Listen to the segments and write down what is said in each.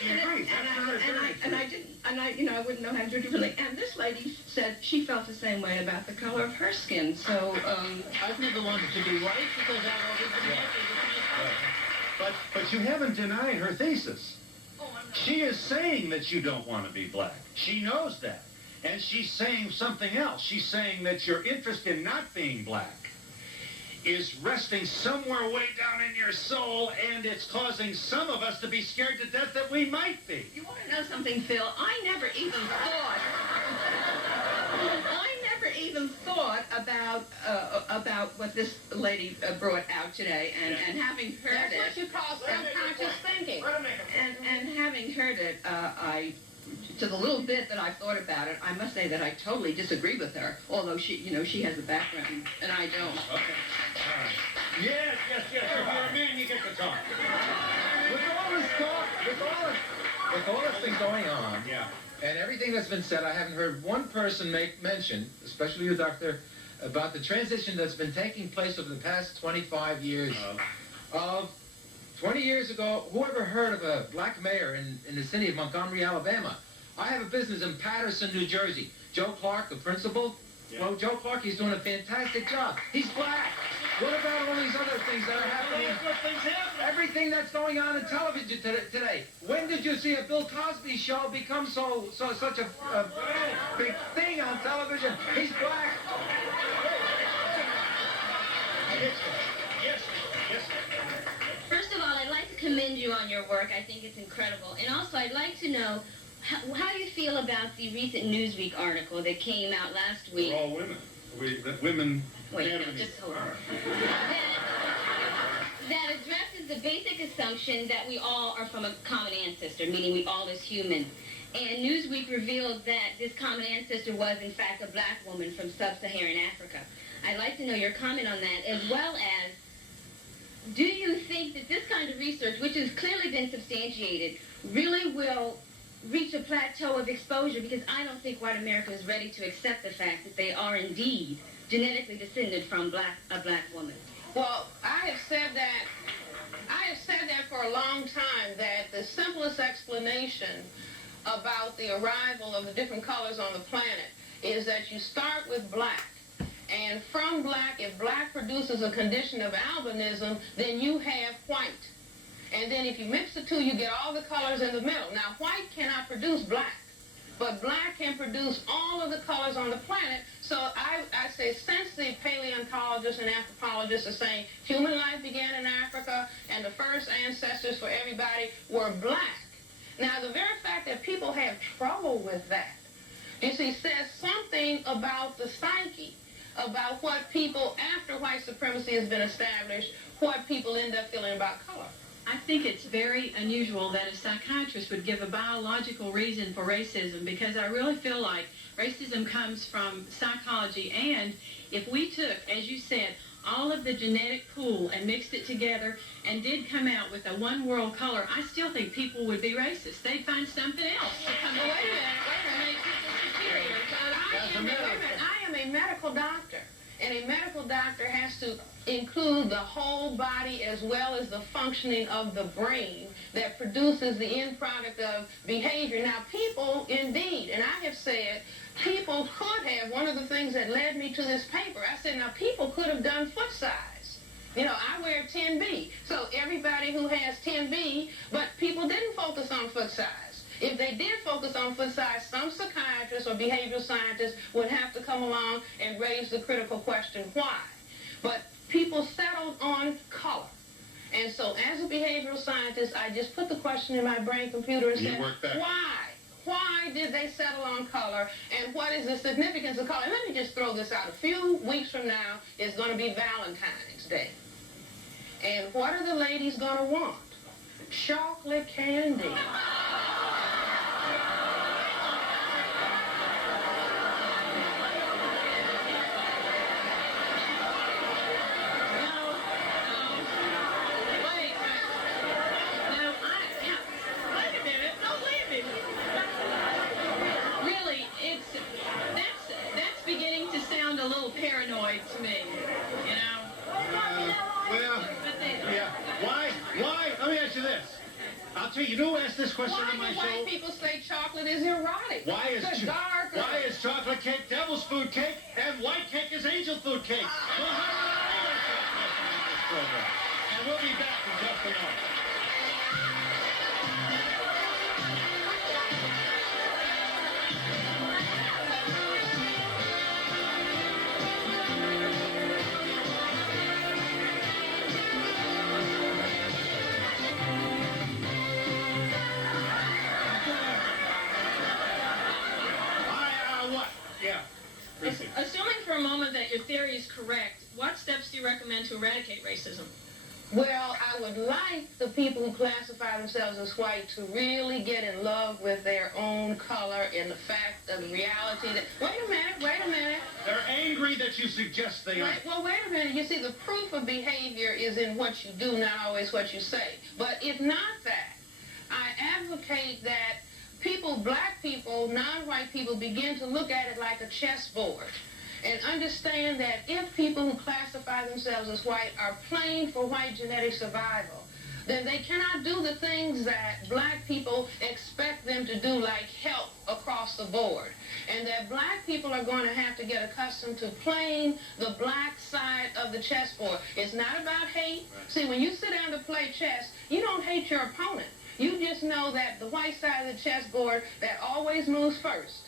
she agrees. I wouldn't know how to do it differently. And this lady said she felt the same way about the color of her skin. So, I've never wanted to be white because I've always been happy. But you haven't denied her thesis. She is saying that you don't want to be black. She knows that. And she's saying something else. She's saying that your interest in not being black is resting somewhere way down in your soul, and it's causing some of us to be scared to death that we might be. You want to know something, Phil? I never even thought about what this lady brought out today, and having heard That's what you call subconscious thinking. and having heard it, to the little bit that I've thought about it, I must say that I totally disagree with her. Although she has a background, and I don't. Okay. All right. Yes. If you're a man, you get to talk. With all this talk, with all this thing going on, and everything that's been said, I haven't heard one person make mention, especially you, Doctor, about the transition that's been taking place over the past 25 years. Of 20 years ago, who ever heard of a black mayor in the city of Montgomery, Alabama? I have a business in Patterson, New Jersey. Joe Clark, the principal. Yeah. Well, Joe Clark, he's doing a fantastic job. He's black. What about all these other things that are happening? Everything that's going on in television today. When did you see a Bill Cosby show become such a big thing on television? He's black. Yes. First of all, I'd like to commend you on your work. I think it's incredible. And also, I'd like to know how you feel about the recent Newsweek article that came out last week. We're all women. Women... Wait, no, just hold on. That addresses the basic assumption that we all are from a common ancestor, meaning we all is human. And Newsweek revealed that this common ancestor was, in fact, a black woman from sub-Saharan Africa. I'd like to know your comment on that, as well as, do you think that this kind of research, which has clearly been substantiated, really will reach a plateau of exposure? Because I don't think white America is ready to accept the fact that they are indeed genetically descended from a black woman. Well, I have said that for a long time, that the simplest explanation about the arrival of the different colors on the planet is that you start with black. And from black, if black produces a condition of albinism, then you have white. And then if you mix the two, you get all the colors in the middle. Now, white cannot produce black, but black can produce all of the colors on the planet. So I say, since the paleontologists and anthropologists are saying human life began in Africa and the first ancestors for everybody were black. Now, the very fact that people have trouble with that, you see, says something about the psyche, about what people, after white supremacy has been established, what people end up feeling about color. I think it's very unusual that a psychiatrist would give a biological reason for racism, because I really feel like racism comes from psychology. And if we took, as you said, all of the genetic pool and mixed it together and did come out with a one world color, I still think people would be racist. They'd find something else to come up with. Wait a minute, make people superior. I am a medical doctor. And a medical doctor has to include the whole body as well as the functioning of the brain that produces the end product of behavior. Now, people, indeed, and I have said, people could have, one of the things that led me to this paper, I said, now, people could have done foot size. You know, I wear 10B, so everybody who has 10B, but people didn't focus on foot size. If they did focus on foot size, some psychiatrists or behavioral scientists would have to come along and raise the critical question, why? But people settled on color. And so as a behavioral scientist, I just put the question in my brain computer and said, why? Why did they settle on color, and what is the significance of color? And let me just throw this out. A few weeks from now is going to be Valentine's Day. And what are the ladies going to want? Chocolate candy. Paranoid to me, you know. Well, yeah. Why? Let me ask you this. I'll tell you, you know ask this question Why on my do show? white people say chocolate is erotic? Why is Darker. chocolate cake devil's food cake and white cake is angel food cake? Well, how do I answer that question on this program? And we'll be back in just a moment. What? Yeah. Assuming for a moment that your theory is correct, what steps do you recommend to eradicate racism? Well, I would like the people who classify themselves as white to really get in love with their own color and the fact of the reality that... Wait a minute. They're angry that you suggest they are. Well, wait a minute. You see, the proof of behavior is in what you do, not always what you say. But if not that, I advocate that black people, non-white people, begin to look at it like a chessboard and understand that if people who classify themselves as white are playing for white genetic survival, then they cannot do the things that black people expect them to do, like help across the board. And that black people are going to have to get accustomed to playing the black side of the chessboard. It's not about hate. Right. See, when you sit down to play chess, you don't hate your opponent. You just know that the white side of the chessboard that always moves first.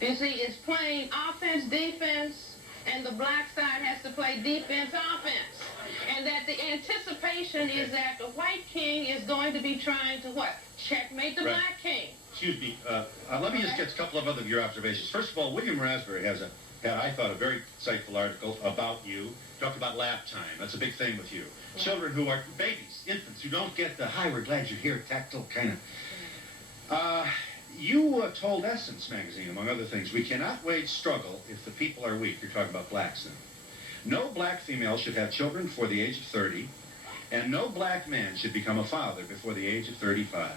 You see, it's playing offense, defense, and the black side has to play defense, offense. And that the anticipation is that the white king is going to be trying to what? Checkmate the black king. Excuse me. Let me just get a couple of other of your observations. First of all, William Raspberry had, I thought, a very insightful article about you. Talked about lap time. That's a big thing with you. Yeah. Children who are babies, infants, who don't get the, hi, we're glad you're here, tactile kind of. You told Essence magazine, among other things, we cannot wage struggle if the people are weak. You're talking about blacks now. No black female should have children before the age of 30, and no black man should become a father before the age of 35.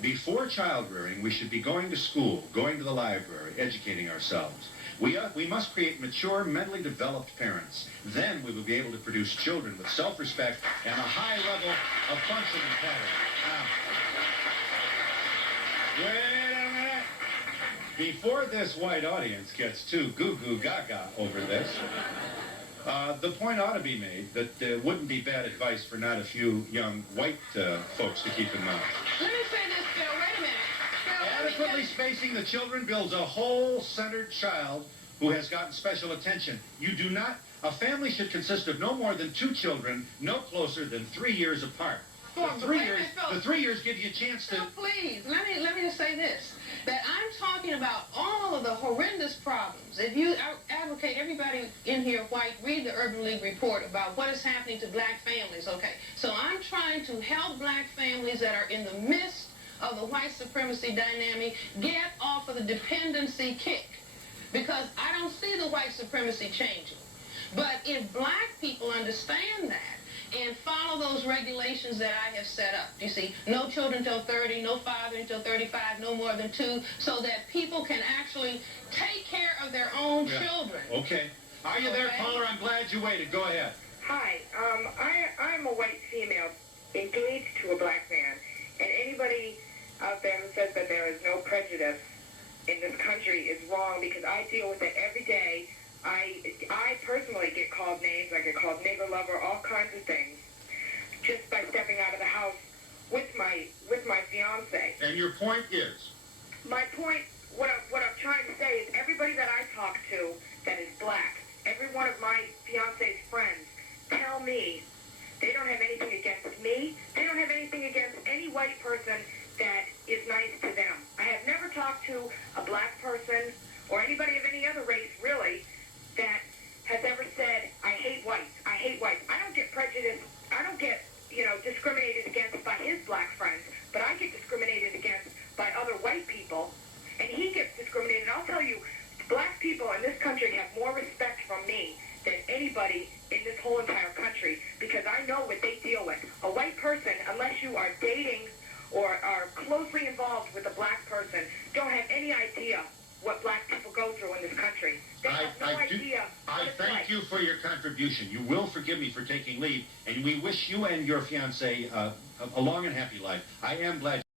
Before child rearing, we should be going to school, going to the library, educating ourselves. We must create mature, mentally developed parents. Then we will be able to produce children with self-respect and a high level of functioning pattern. Now, wait a minute. Before this white audience gets too goo-goo gaga over this, the point ought to be made that there wouldn't be bad advice for not a few young white folks to keep in mind. Let me say this, Phil. Wait a minute. Phil, Adequately spacing the children builds a whole-centered child who has gotten special attention. A family should consist of no more than 2 children, no closer than 3 years apart. The 3 years give you a chance to... Phil, please, let me just say this. That I'm talking about all of the horrendous problems. If you advocate, everybody in here white, read the Urban League report about what is happening to black families, okay? So I'm trying to help black families that are in the midst of the white supremacy dynamic get off of the dependency kick. Because I don't see the white supremacy changing. But if black people understand that, and follow those regulations that I have set up. You see, no children until 30, no father until 35, no more than 2, so that people can actually take care of their own children. Okay. Are you there, caller? I'm glad you waited. Go ahead. Hi. I'm a white female engaged to a black man, and anybody out there who says that there is no prejudice in this country is wrong, because I deal with it every day. I personally get called names. I get called nigger lover, all kinds of things, just by stepping out of the house with my fiance. And your point is? My point, what I'm trying to say is, everybody that I talk to that is black, every one of my fiance's friends, tell me they don't have anything against me. They don't have anything against any white person that is nice to them. I have never talked to a black person or anybody of any other race, really, that has ever said, I hate whites. I hate whites. I don't get prejudiced. I don't get, discriminated against by his black friends, but I get discriminated against by other white people, and he gets discriminated. I'll tell you, black people in this country have more respect from me than anybody in this whole entire country, because I know what they deal with. A white person, unless you are dating or are closely involved with a black person, don't have any idea what black people go through in this country. They have no idea I what it's thank like. you for your contribution. You will forgive me for taking leave, and we wish you and your fiancé a long and happy life. I am glad